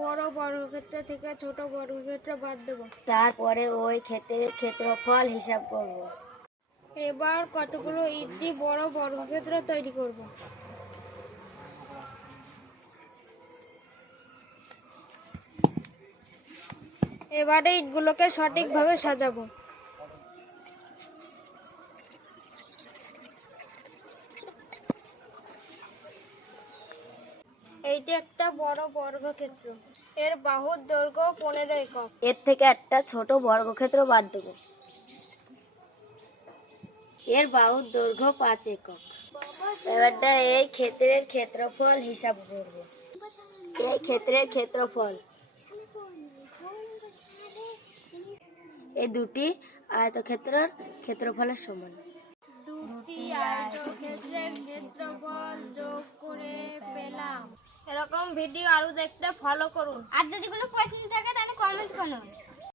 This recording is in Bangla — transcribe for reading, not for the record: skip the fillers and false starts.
বড় বর্গক্ষেত্র থেকে ছোট বর্গক্ষেত্র বাদ দেব। তারপরে ওই ক্ষেত্রের ক্ষেত্রফল হিসাব করব। এবার কতগুলো ইট দিয়ে বড় বর্গক্ষেত্র তৈরি করব। এবারে ইটগুলোকে সঠিকভাবে সাজাবো। এইটা একটা বড় বর্গক্ষেত্র। এর বাহুর দৈর্ঘ্য 15 একক। এর থেকে একটা ছোট বর্গক্ষেত্র বাদ দেব। এর বাহুর দৈর্ঘ্য 5 একক। এবারটা এই ক্ষেত্রের ক্ষেত্রফল হিসাব করব। এই ক্ষেত্রের ক্ষেত্রফল এই দুটি আয়তক্ষেত্রের ক্ষেত্রফলের সমান। দুটি আয়তক্ষেত্রের ক্ষেত্রফল যোগ করে পেলাম। এরকম ভিডিও আরো দেখতে ফলো করুন। আর যদি কোনো প্রশ্ন থাকে তাহলে কমেন্ট করুন।